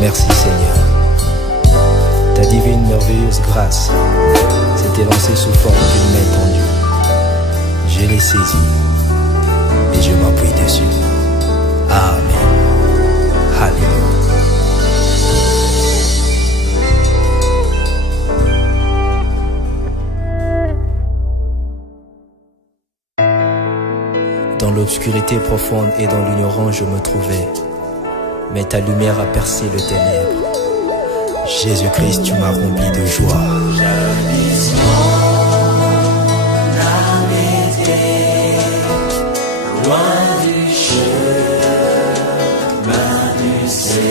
Merci Seigneur. Ta divine merveilleuse grâce s'est élancée sous forme d'une main tendue. Je l'ai saisie et je m'appuie dessus. Amen. Alléluia. Dans l'obscurité profonde et dans l'ignorance je me trouvais, mais ta lumière a percé le ténèbre. Jésus-Christ, tu m'as rempli de joie. Jadis mon âme était loin du chemin du ciel.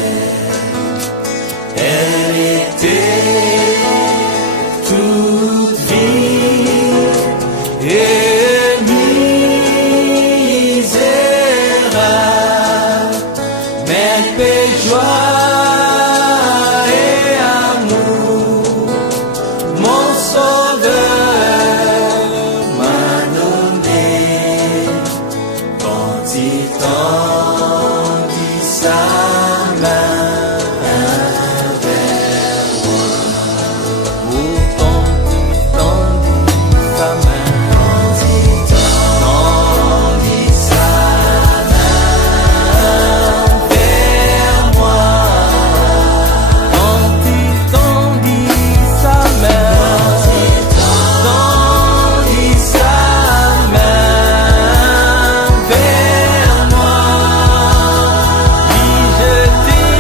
Elle était toute vide et misérable, mais paix, joie et amour, mon sauveur m'a donné. Quand il tendit sa main vers moi, oh, quand il tendit sa main, quand il tendit sa main vers moi, quand il tendit sa main, tendit sa main vers moi, oui, je t'ai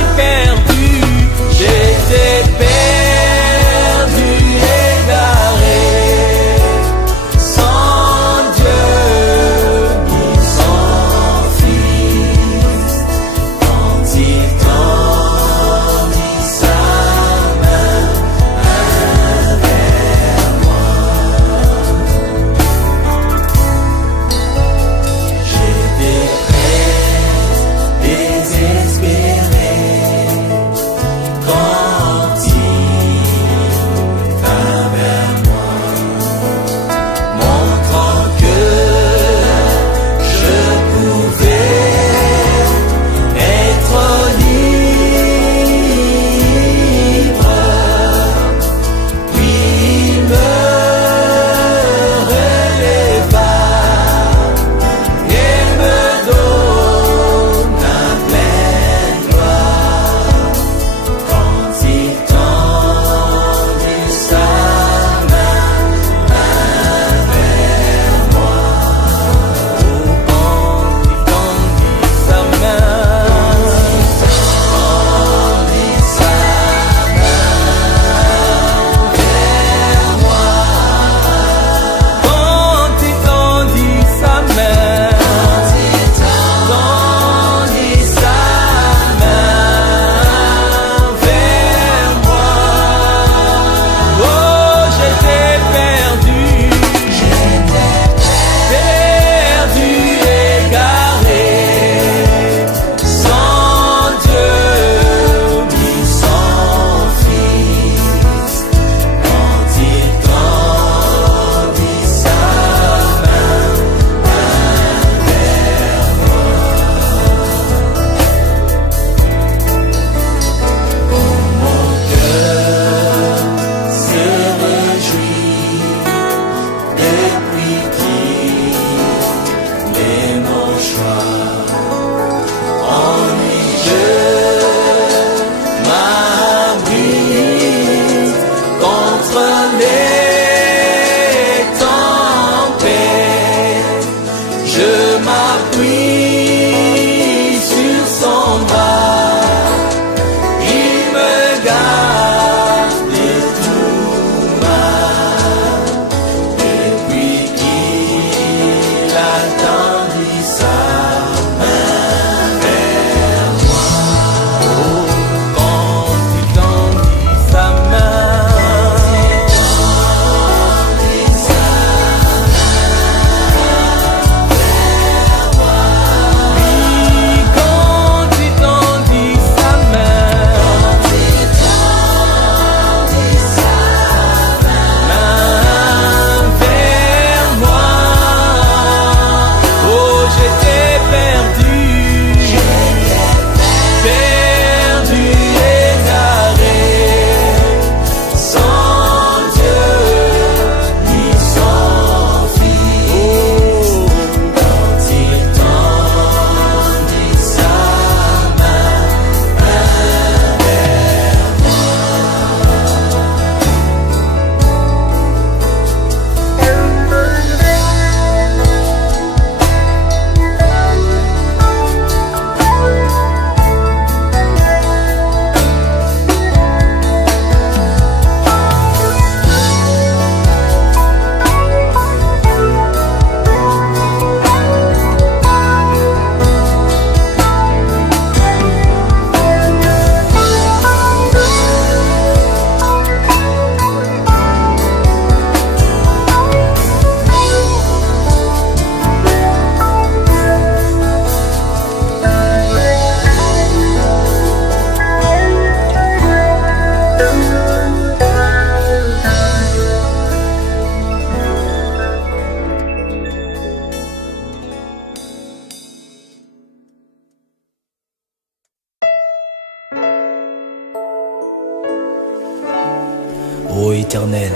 Ô Éternel,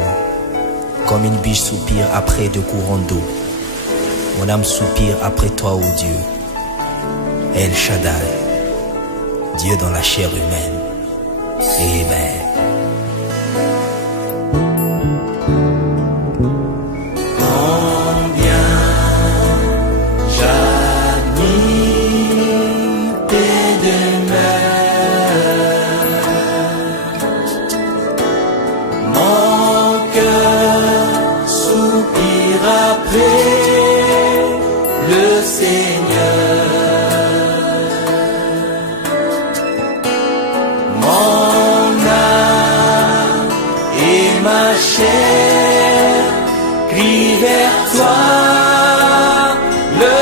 comme une biche soupire après de courants d'eau, mon âme soupire après toi, ô Dieu. El Shaddai, Dieu dans la chair humaine. Amen. Crie vers toi, le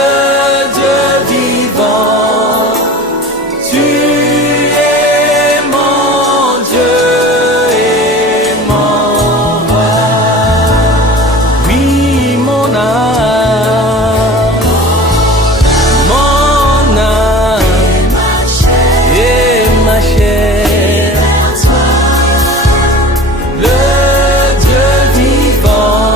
Dieu vivant. Tu es mon Dieu et mon roi. Oui, mon âme, et ma chair, le Dieu vivant.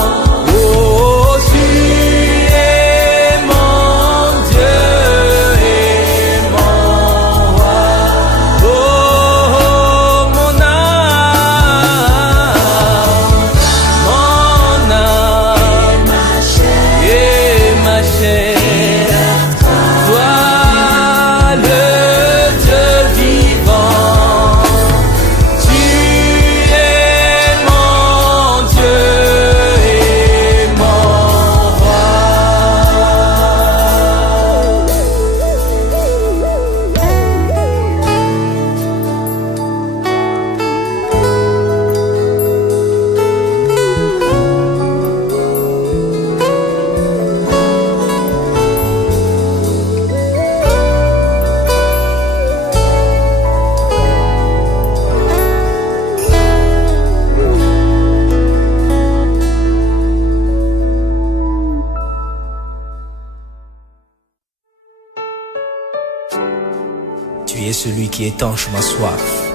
Tu es celui qui étanche ma soif,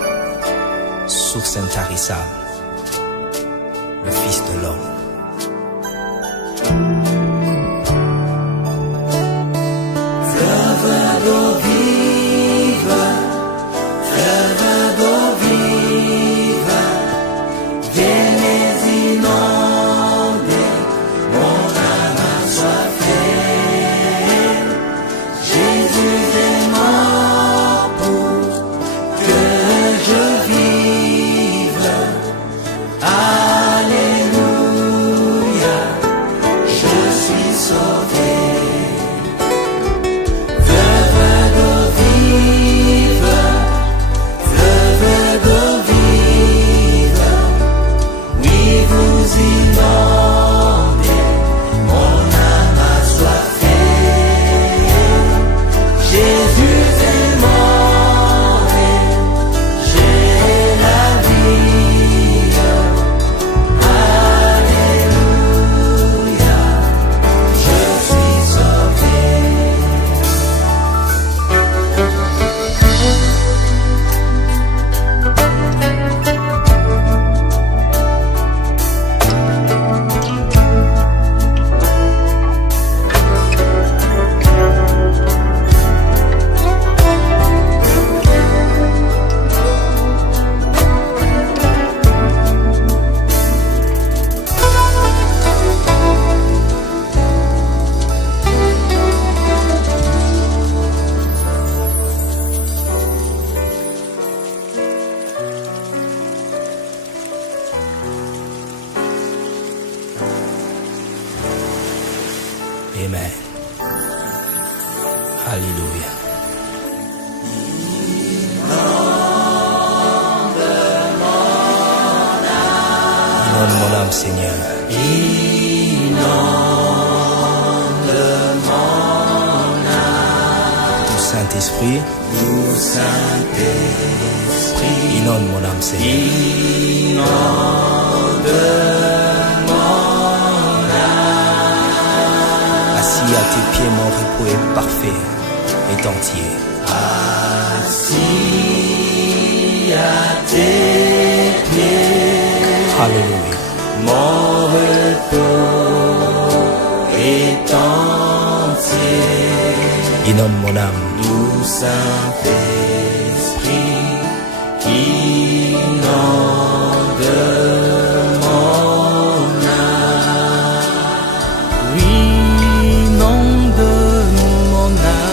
source intarissable, le Fils de l'homme. Fleuve d'eau vive, venez inonder mon âme assoiffée. Jésus est mort pour que je vive. Alléluia, je suis sauvé. Fleuve d'eau vive, oui vous inondez mon âme assoiffée. Jésus est mort et j'ai la vie. Alléluia, je suis sauvé. Amen. Alléluia. Inonde mon âme, Seigneur. Inonde mon âme. Tout Saint-Esprit. Tout Saint-Esprit. Inonde mon âme, Seigneur. Inonde mon âme. Assis à tes pieds, mon repos est parfait et entier. Assis à tes pieds. Alléluia. Mon repos est entier. Inonde mon âme. Doux Saint-Esprit qui inonde mon âme. Oui, inonde mon âme.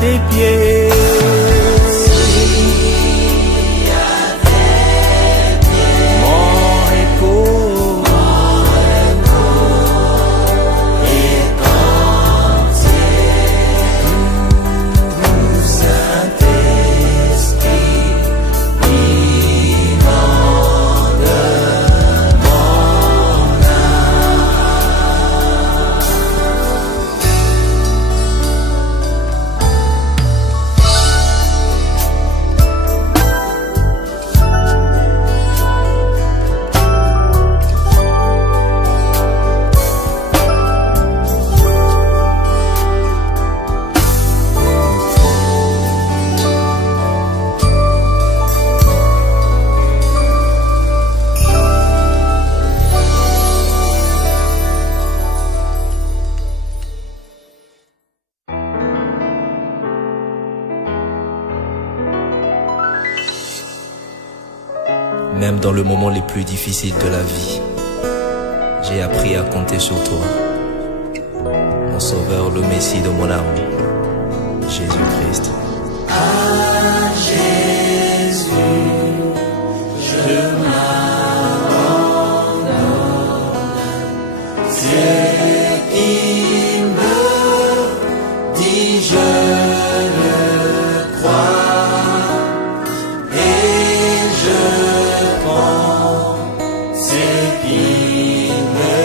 Tes pieds, mon repos est entier. Doux Saint-Esprit inonde mon Même dans le moment les plus difficiles de la vie, j'ai appris à compter sur toi, mon sauveur, le Messie de mon âme, Jésus-Christ. À Jésus, je m'abandonne. Ce qu'il me dit, je le crois. Et je prends ce qu'il me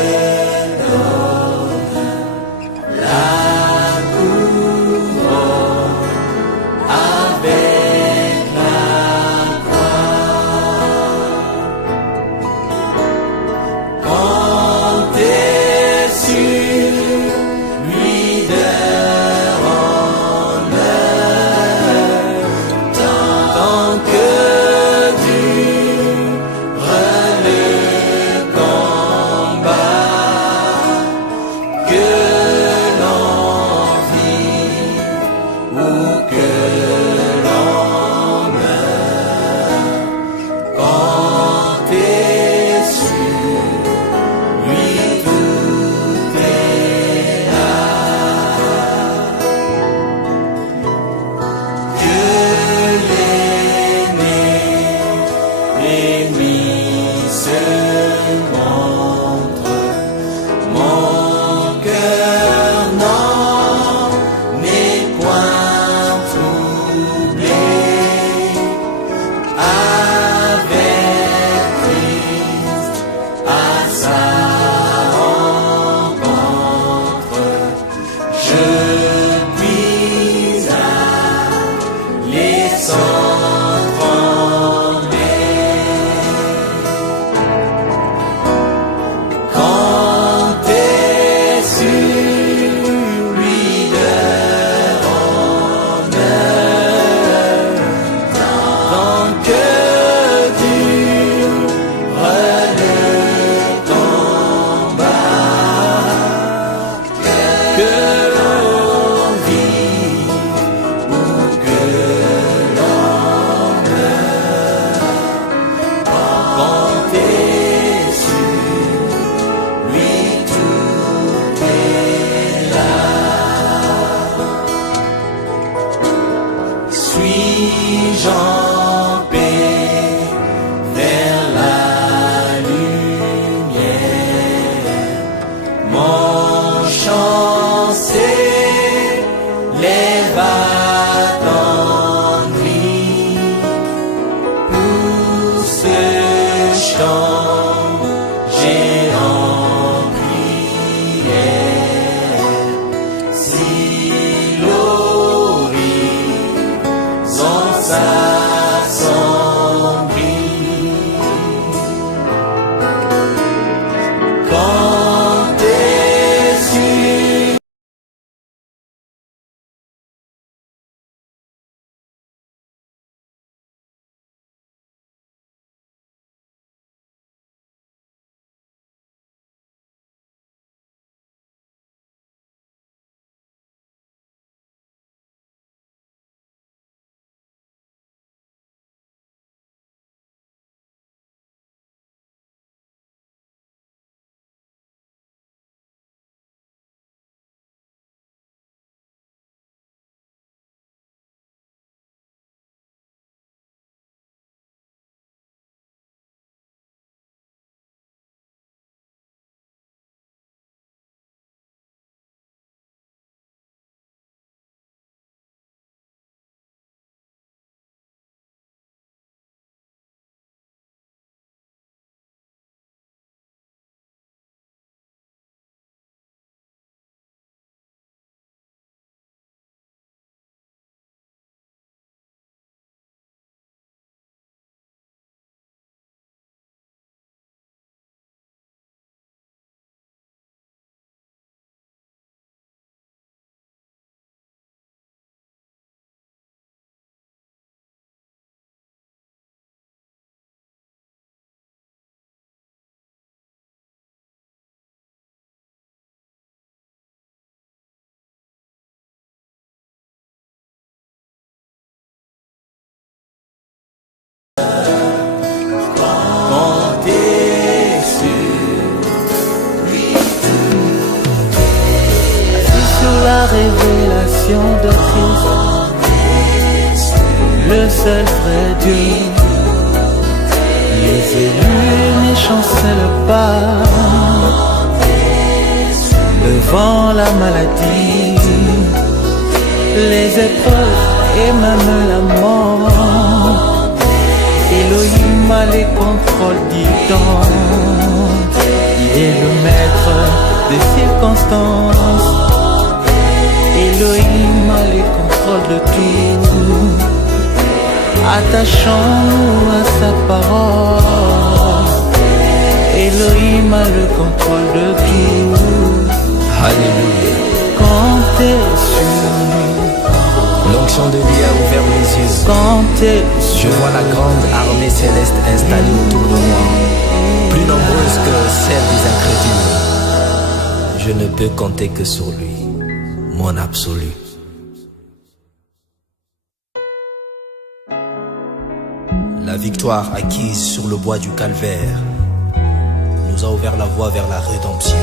donne. La couronne avec la croix. Comptez sur lui d'heure en heure, tant que dure le combat, que l'on vit ou que l'on meurt. Comptez sur lui, tout est là. Que l'ennemi se montre, mon cœur n'en est point troublé. Avec Christ à sa rencontre, je puis aller sans trembler. Comptez sur lui d'heure en heure, tant que dure le combat, que l'on vit ou que l'on meurt. Comptez sur lui, tout est là. Suis-je en paix vers la lumière? Mon chant s'élève attendri. Pour ce chant, j'ai en seul vrai Dieu. Les élus n'échancellent pas devant la maladie, les épreuves et même la mort. Elohim a les contrôles du temps. Il est le maître des circonstances. Elohim a les contrôles de tout. Attachons-nous à sa parole. Elohim a le contrôle de tout. Alléluia. Comptez sur lui. L'onction de Dieu a ouvert mes yeux. Comptez Je vois la grande armée céleste installée autour de moi, plus nombreuse que celle des incrédules. Je ne peux compter que sur lui, mon absolu. La victoire acquise sur le bois du calvaire nous a ouvert la voie vers la rédemption.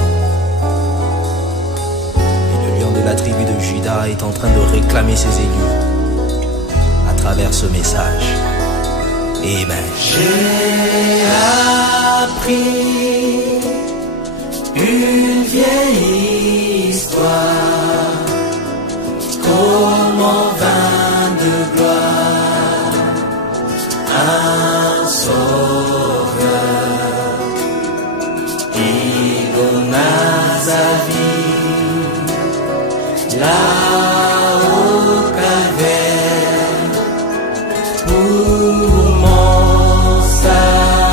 De la tribu de Juda est en train de réclamer ses élus à travers ce message. Amen. J'ai appris une vieille histoire, comment vint de gloire un sauveur. Il donna sa vie là au calvaire pour mon salut.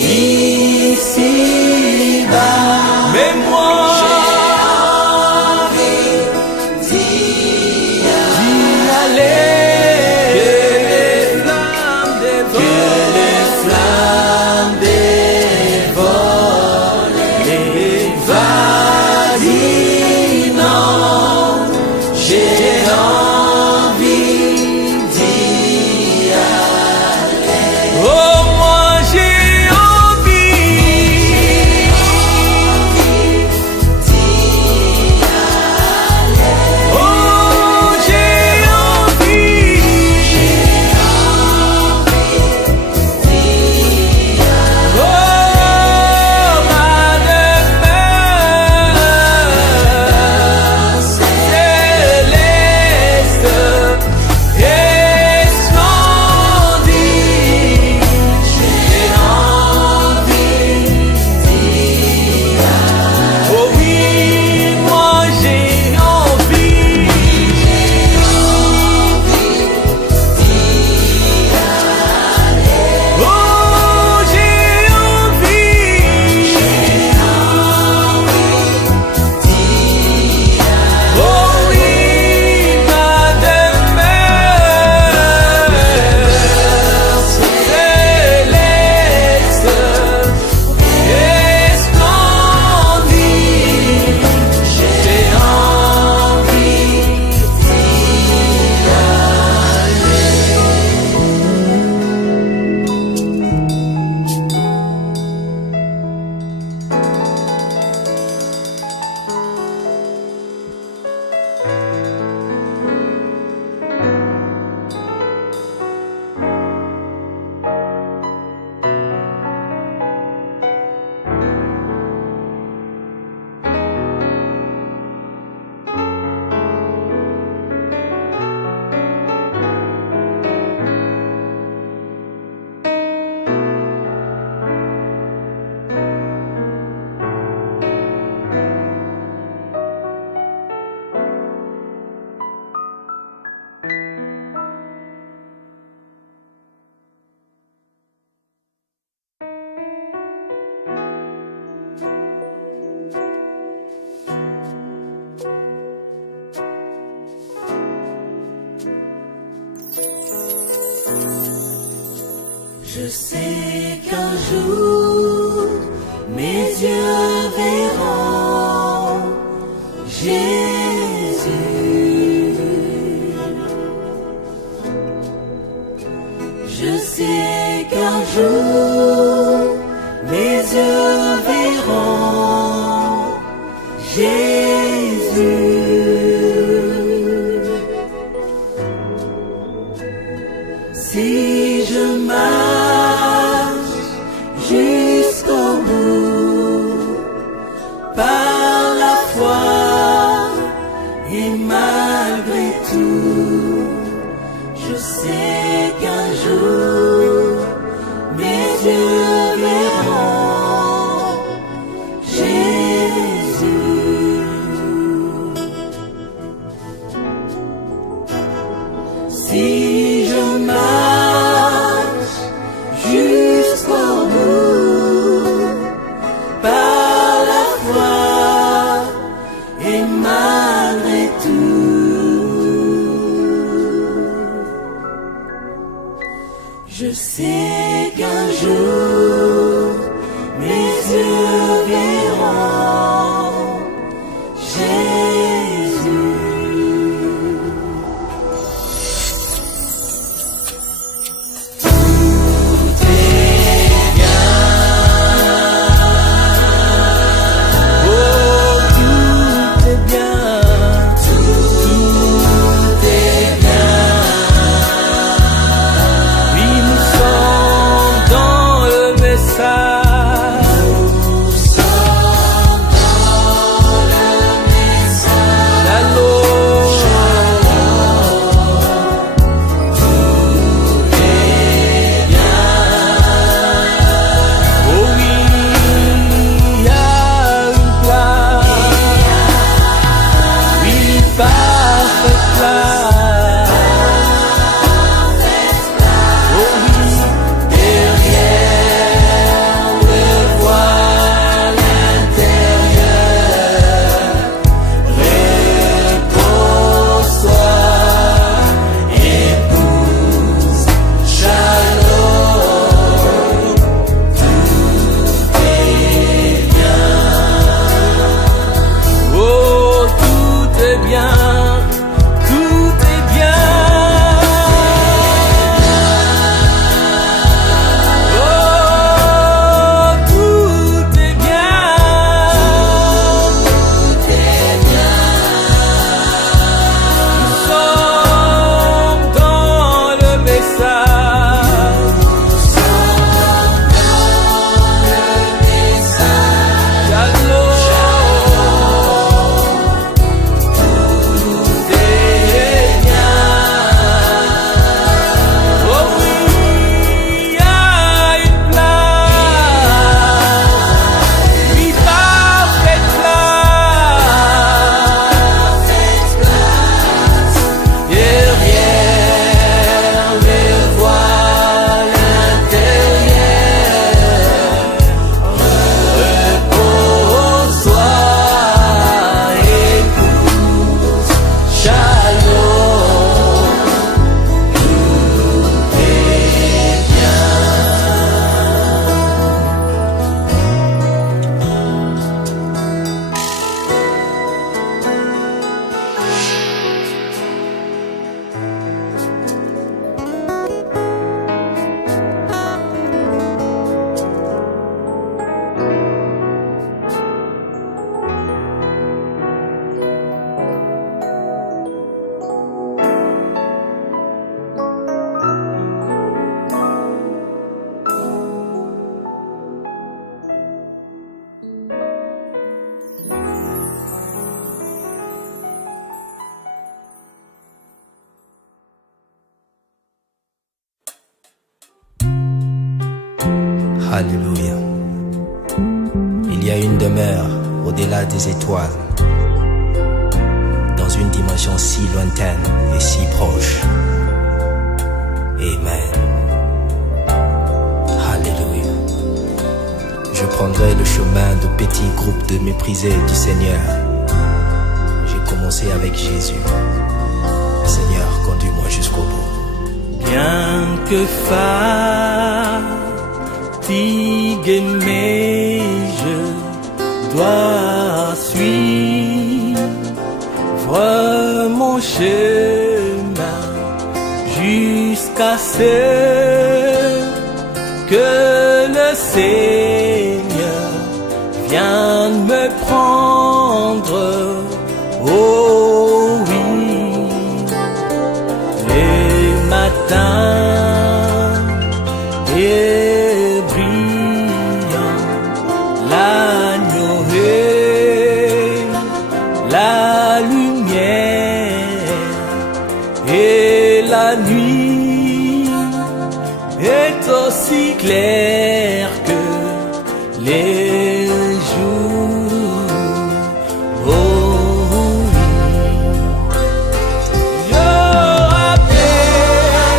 ici-bas. Mais moi, D'y aller, que les flammes dévorent les vas-y, non, j'ai envie d'y aller. oh moi j'ai envie, oh j'ai envie, oh ma demeure céleste et splendide, J'ai envie d'y aller. oh oui moi j'ai envie, oh j'ai envie, oh oui ma demeure céleste et splendide, J'ai envie d'y Je sais qu'un jour mes yeux verront Jésus. Je sais qu'un jour mes yeux verront Jésus. Si je marche Alléluia. Il y a une demeure au-delà des étoiles, dans une dimension si lointaine et si proche. Amen. Alléluia. Je prendrai le chemin de petits groupes de méprisés du Seigneur. J'ai commencé avec Jésus. Seigneur, conduis-moi jusqu'au bout. Bien que fatigué, mais je dois suivre mon chemin jusqu'à ce que le Seigneur vienne me prendre. Oh oui, les matins est brillant, l'agneau est la lumière, et la nuit est aussi claire que les jours. Oh oui, il y aura paix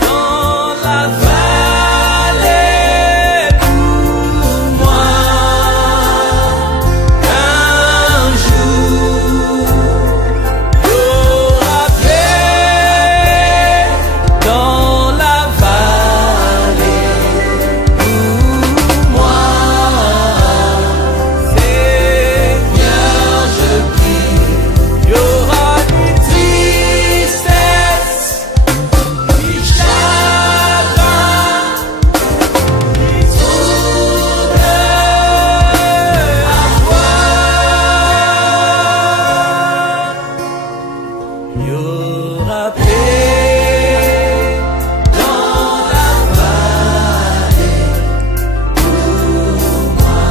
dans la vallée pour moi. Un jour, il y aura paix dans la vallée pour moi. Seigneur, je prie, il y aura ni tristesse, ni chagrin, ni trouble à voir. Il y aura paix dans la vallée pour moi.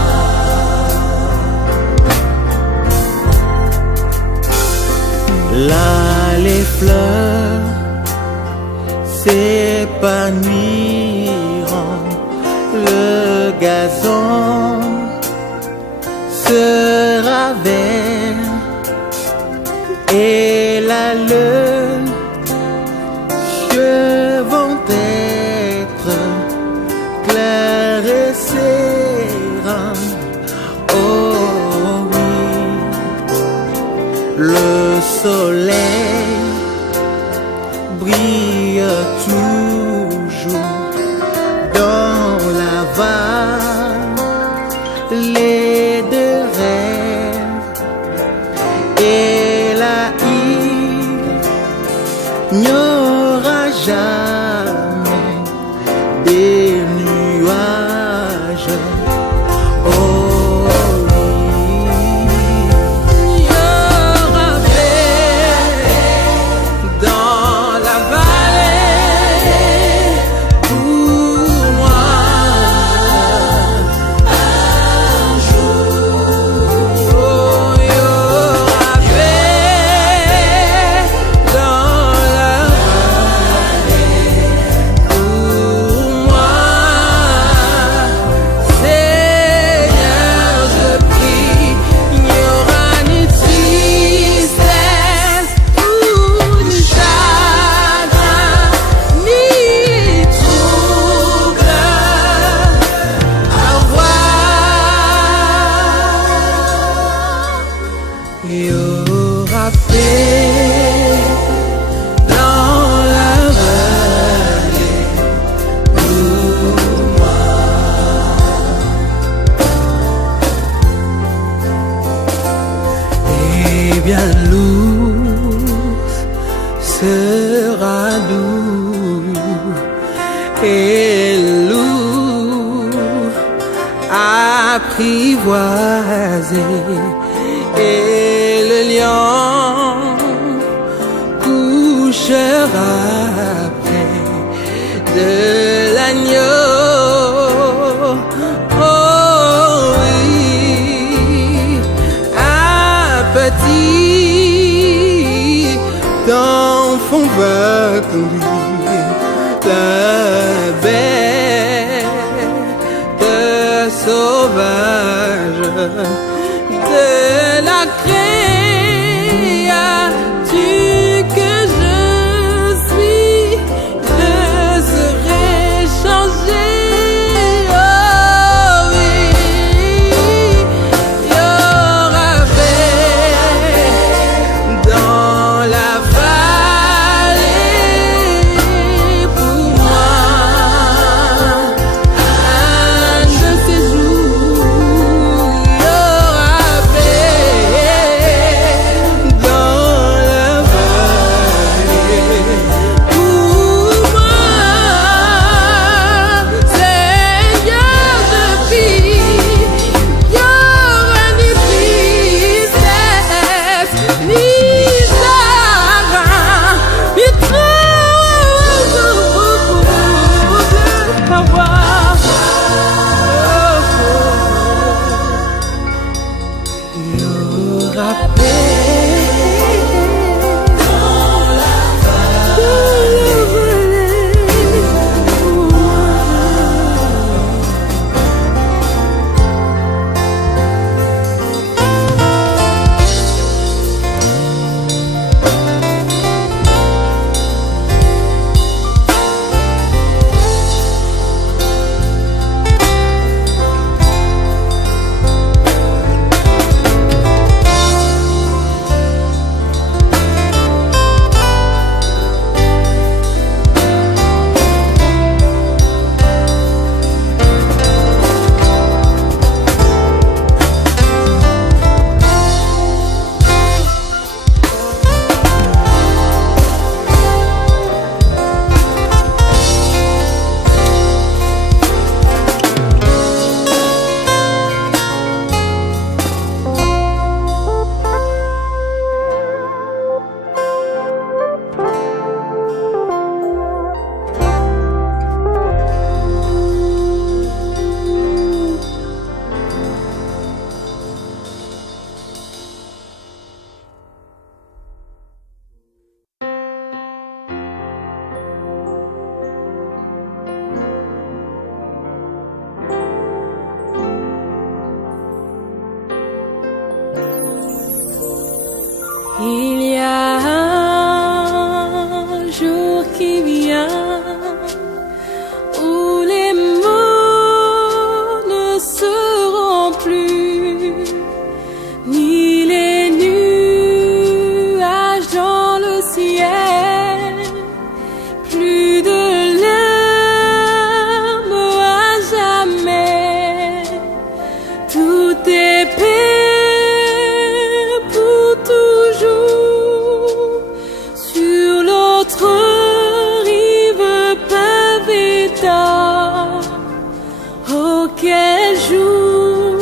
Là, les fleurs s'épanouiront, le gazon sera vert et la lune vont être clairs et sereins. Oh oui, le soleil brille toujours dans la vallée de rêve, et là il n'y aura jamais des nuages. Oh oui, il y aura paix dans la vallée pour moi. Un jour, oh, il y aura paix dans la vallée pour moi. Seigneur, je prie, il n'y aura ni tristesse ou ni chagrin, ni trouble à voir. Il y aura paix dans la vallée pour moi. Et bien lourd sera lourd, et lourd apprivoisé, et le lion couchera près de l'agneau. Oh oui, un petit enfant va conduire la belle sauvage de la créature que je suis, je serai changé. Oh oui, il y aura paix dans la vallée pour moi. Un de ces jours, il y aura paix dans la vallée pour moi. Seigneur, je prie, il y aura ni tristesse, ni chagrin, ni trouble à voir. Il y aura paix dans la vallée pour moi. Il y a un jour qui vient où les mots ne seront plus, ni les nuages dans le ciel, plus de larmes à jamais. Tout est paix pour toujours sur l'autre rive pavée d'or. Oh quel jour,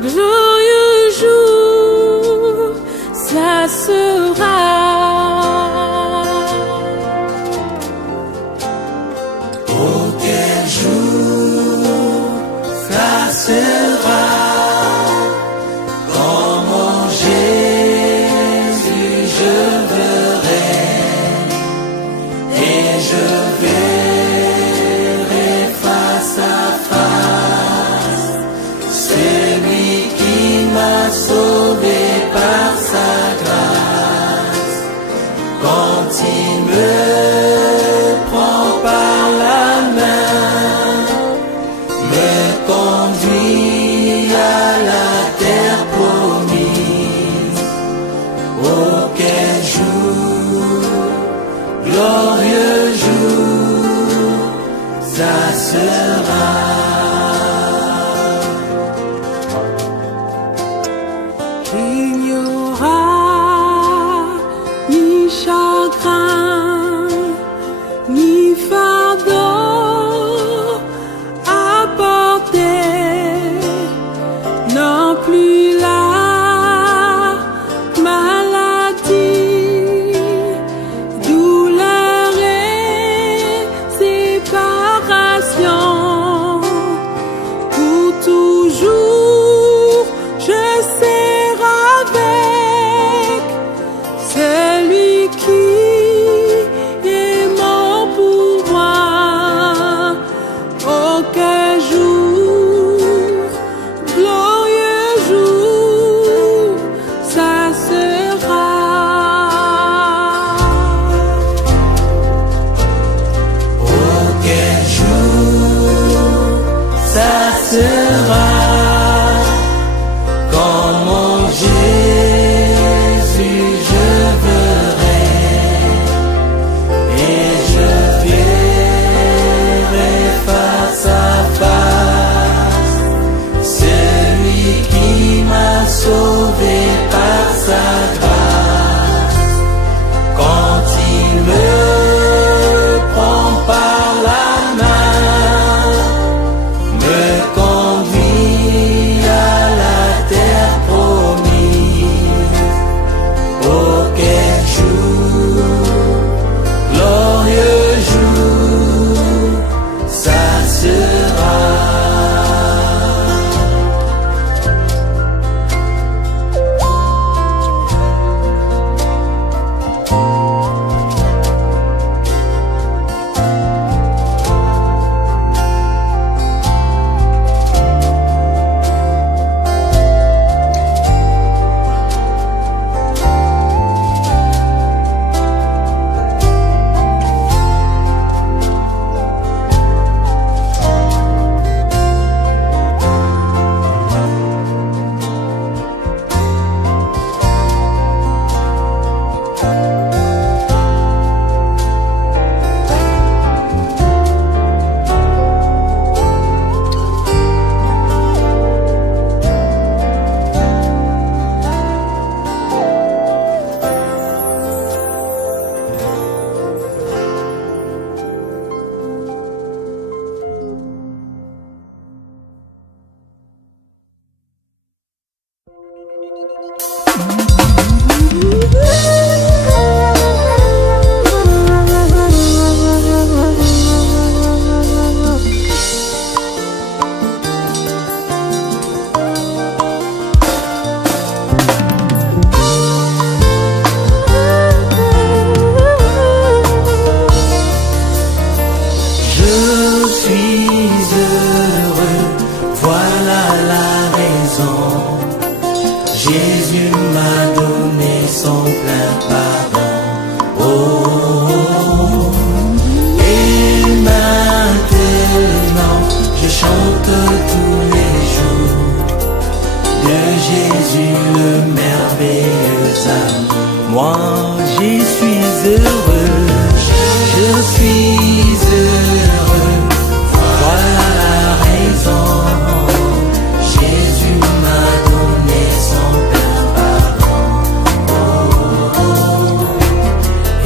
glorieux jour, ça sera. Oh quel jour ça sera, quand mon Jésus je verrai, et je verrai face à face celui qui m'a sauvé par sa grâce. Quand il me prend par la main, me conduit à la terre promise. Oh quel jour, glorieux jour, ça sera. Il n'y aura ni chagrin, ni fardeau à porter, non plus la maladie, douleur et séparation. Pour toujours, je serai avec celui qui est mort pour moi. Oh quel jour, sera quand mon Jésus je verrai et je verrai face à face celui qui m'a sauvé par sa grâce. Quand il me prend par la main, me conduit à la terre promise. Oh, quel jour, glorieux jour, ça sera. Jésus m'a donné son plein pardon. Oh, oh, oh. Et maintenant je chante tous les jours de Jésus le merveilleux amour. Moi j'y suis heureux, je suis heureux. Voilà la raison. Jésus m'a donné son plein pardon. Oh, oh, oh.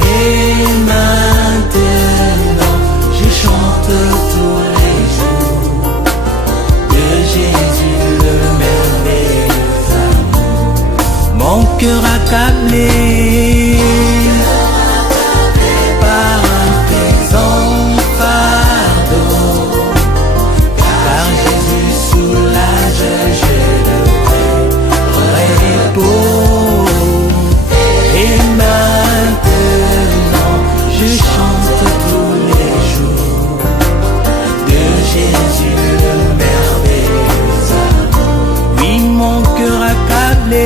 Et maintenant je chante tous les jours de Jésus le merveilleux amour. Mon cœur accablé par un présent fardeau, car Jésus soulage, je le repos. Et maintenant je chante tous les jours de Jésus le merveilleux amour. Oui, mon cœur accablé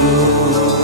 jour.